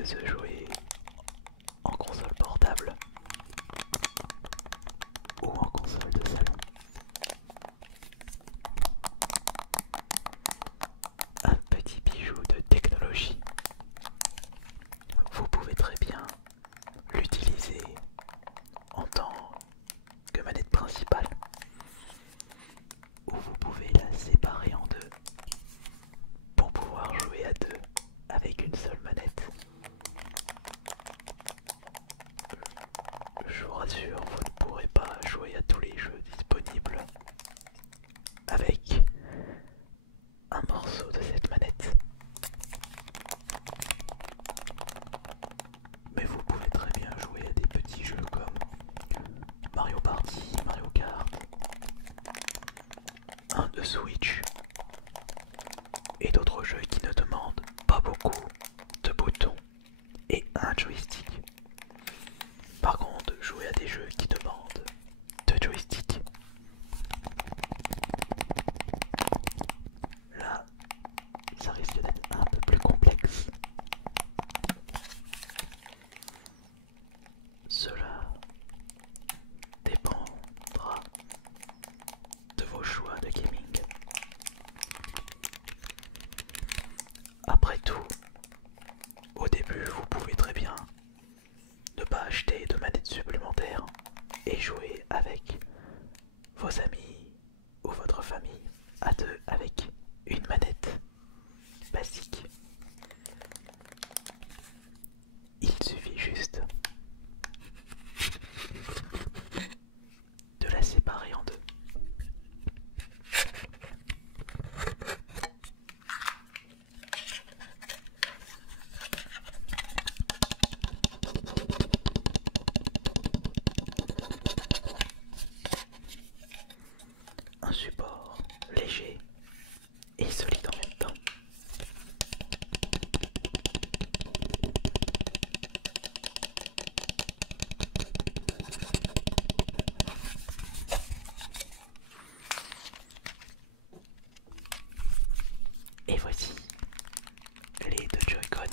peut se jouer en console portable ou en console de salon. Un petit bijou de technologie. Vous pouvez très bien l'utiliser en tant que manette principale ou vous pouvez la séparer en deux pour pouvoir jouer à deux avec une seule manette. Je vous rassure, vous ne pourrez pas jouer à tous les jeux disponibles avec un morceau de cette manette. Mais vous pouvez très bien jouer à des petits jeux comme Mario Party, Mario Kart, un de Switch et d'autres jeux qui ne demandent pas beaucoup de boutons et un joystick. Par contre, jouer à des jeux qui demandent deux joysticks, là, ça risque d'être un peu plus complexe. Cela dépendra de vos choix de gaming. Après tout, au début, vous pouvez très bien ne pas acheter de manette supplémentaire et jouer avec vos amis ou votre famille à deux avec une manette basique. Il suffit juste de la séparer en deux. Un support léger et solide en même temps. Et voici les deux Joy-Con.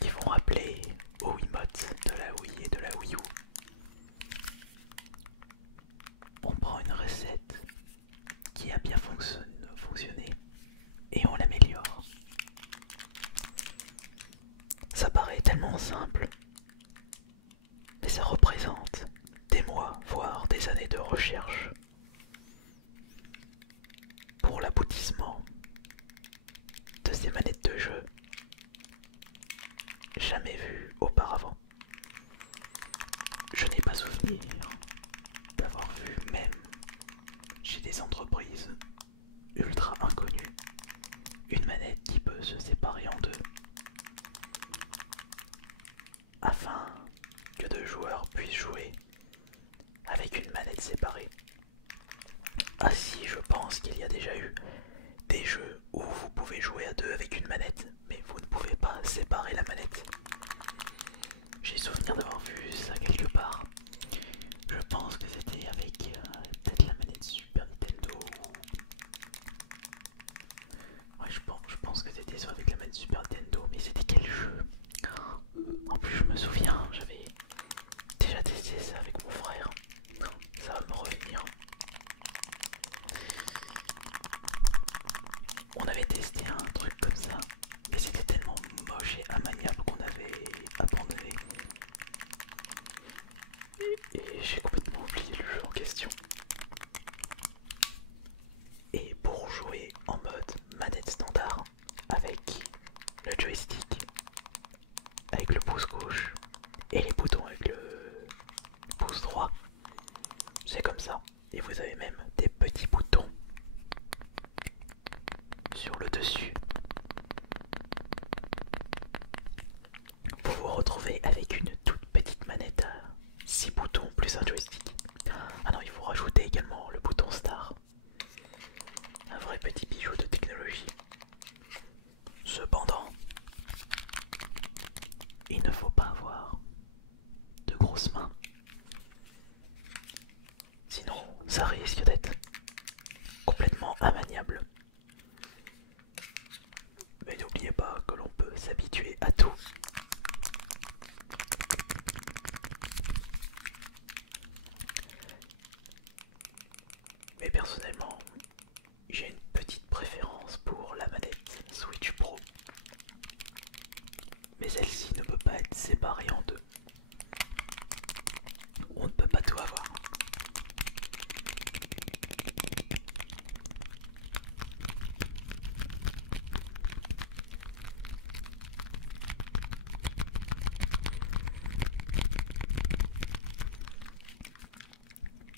Qui vont rappeler aux Wiimote de la Wii et de la Wii U. On prend une recette qui a bien fonctionné et on l'améliore. Ça paraît tellement simple, mais ça représente des mois, voire des années de recherche pour l'aboutissement de ces manettes de jeu jamais vues auparavant. Je n'ai pas souvenir d'avoir vu même chez des entreprises ultra inconnues une manette qui peut se séparer en deux afin que deux joueurs puissent jouer avec une manette séparée. Ah si, je pense qu'il y a déjà eu des jeux où vous pouvez jouer à deux avec une manette, mais vous ne pouvez pas séparer la manette. J'ai souvenir d'avoir vu ça quelque part. Je pense que c'était avec peut-être la manette Super Nintendo. Ouais, je pense que c'était soit avec la manette Super Nintendo, mais c'était quel jeu? En plus, je me souviens, j'avais déjà testé ça avec mon frère. Ça va me revenir. On avait testé un truc comme ça, mais c'était tellement moche et immaniable qu'on avait abandonné. Et j'ai complètement oublié le jeu en question. Et pour jouer en mode manette standard, avec le joystick, avec le pouce gauche et les boutons avec le pouce droit, c'est comme ça. Et vous avez même des petits boutons sur le dessus. Vous vous retrouvez avec une toute petite manette à 6 boutons plus un joystick. Ah non, il faut rajouter également le bouton Star. Un vrai petit bijou de technologie. s'habituer à tout. Mais personnellement, j'ai une petite préférence pour la manette Switch Pro. Mais celle-ci ne peut pas être séparée en deux. On ne peut pas tout avoir.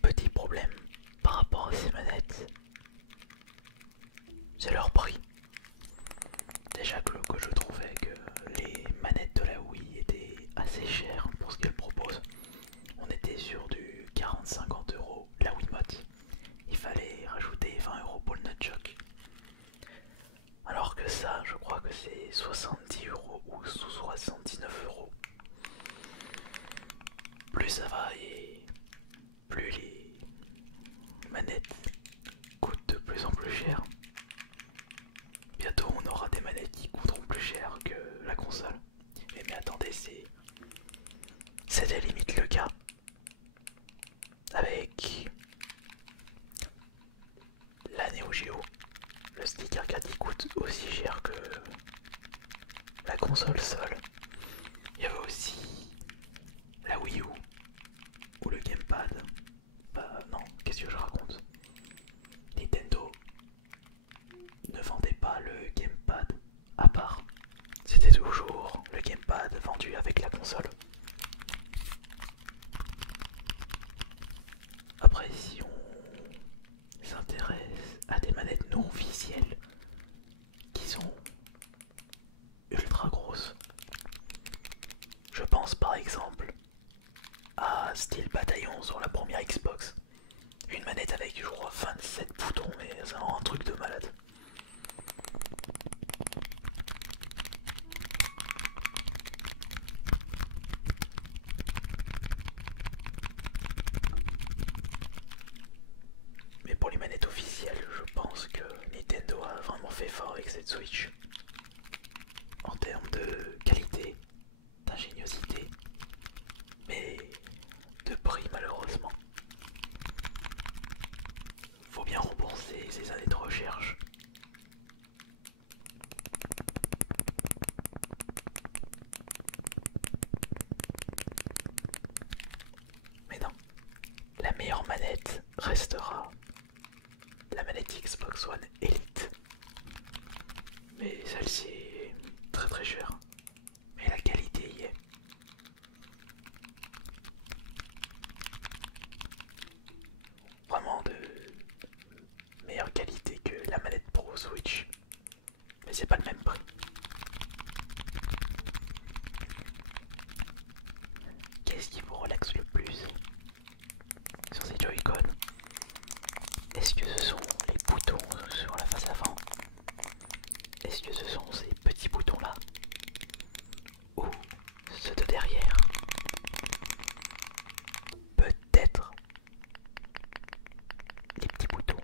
Petit problème par rapport à ces manettes, c'est leur prix. Déjà que je trouvais que les manettes de la Wii étaient assez chères pour ce qu'elles proposent. On était sur du 40-50 euros la Wiimote. Il fallait rajouter 20 euros pour le nunchuk. Alors que ça, je crois que c'est 70 euros ou 79 euros. Plus ça va et plus les manettes coûtent de plus en plus cher. Bientôt on aura des manettes qui coûteront plus cher que la console. Mais attendez, c'était limite le cas avec la Neo Geo. Le stick arcade il coûte aussi cher que la console seule. Il y avait aussi la Wii U ou le gamepad. Bah non, qu'est-ce que je raconte? Nintendo ne vendait pas le gamepad à part. C'était toujours le gamepad vendu avec la console. Après, si on s'intéresse à des manettes non officielles qui sont ultra grosses, je pense par exemple à Steel Bataillon sur la première Xbox. Une manette avec, je crois, 27 boutons, mais c'est un truc de malade. Mais pour les manettes officielles, je pense que Nintendo a vraiment fait fort avec cette Switch. En termes de qualité, d'ingéniosité, mais de prix malheureusement. Faut bien rembourser ces années de recherche. Mais non, la meilleure manette restera la manette Xbox One Elite. Mais celle-ci est très très chère. Mais la qualité y est. Vraiment de meilleure qualité que la manette Pro Switch. Mais c'est pas le même prix. Qu'est-ce qui vous relaxe le plus sur ces Joy-Con? Est-ce que ce sont les boutons sur la face avant? Est-ce que ce sont ces petits boutons là? Ou ceux de derrière? Peut-être les petits boutons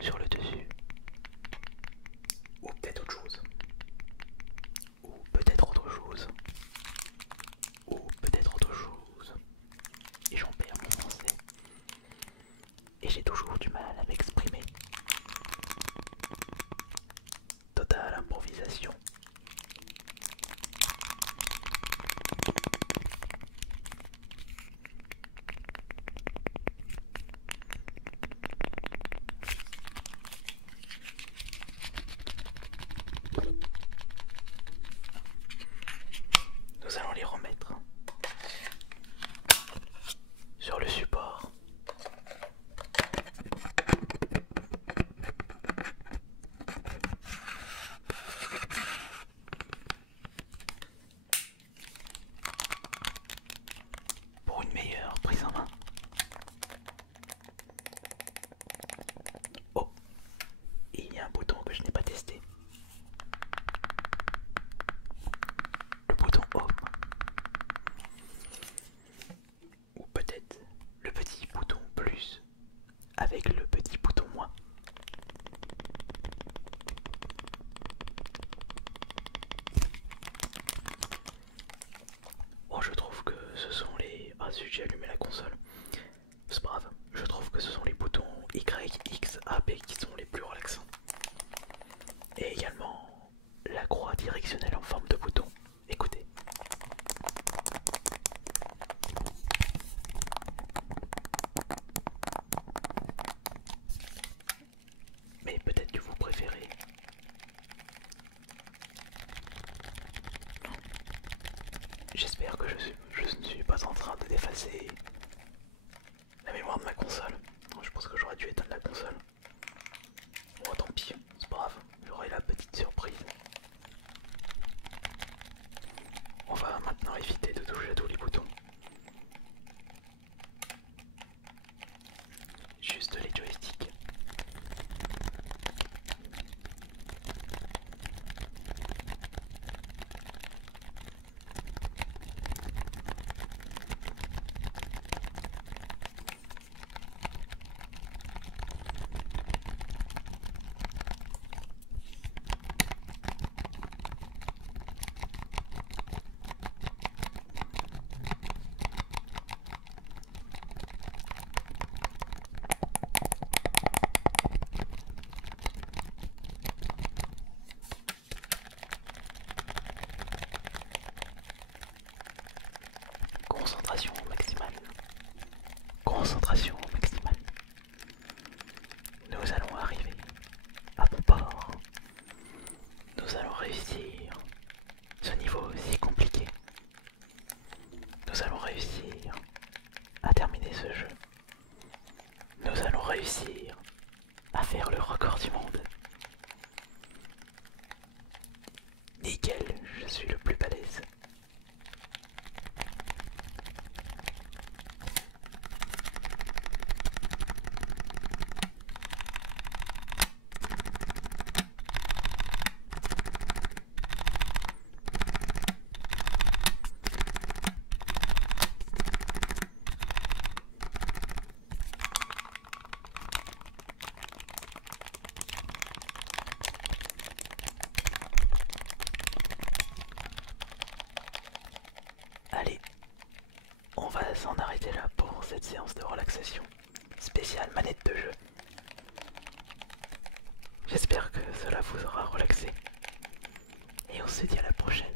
sur le dessus? Ou peut-être autre chose? Ou peut-être autre chose? Ou peut-être autre chose? Et j'en perds mon français. Et j'ai toujours du mal à m'exprimer. Totale improvisation. Ah zut, j'ai allumé la console. C'est pas grave, je trouve que ce sont les boutons Y, X, A, B qui sont les plus relaxants. Et également la croix directionnelle en forme de bouton. Écoutez. Mais peut-être que vous préférez. J'espère que je ne suis pas en train de d'effacer la mémoire de ma console. Je pense que j'aurais dû éteindre la console. Bon, tant pis, c'est pas grave, j'aurai la petite surprise. On va maintenant éviter de toucher à tous les boutons. Juste les joysticks. Concentration maximale. Concentration maximale. Nous allons arriver à bon port. Nous allons réussir ce niveau si compliqué. Nous allons réussir à terminer ce jeu. Nous allons réussir à faire le record du monde. Nickel, je suis le plus balèze. Allez, on va s'en arrêter là pour cette séance de relaxation spéciale manette de jeu. J'espère que cela vous aura relaxé. Et on se dit à la prochaine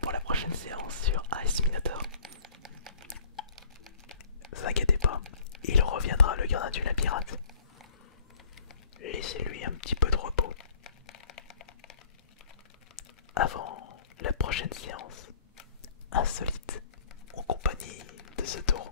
pour la prochaine séance sur Ice Minotaur. Ne vous inquiétez pas, il reviendra, le gardien du labyrinthe. Laissez-lui un petit peu de repos avant la prochaine séance insolite en compagnie de ce taureau.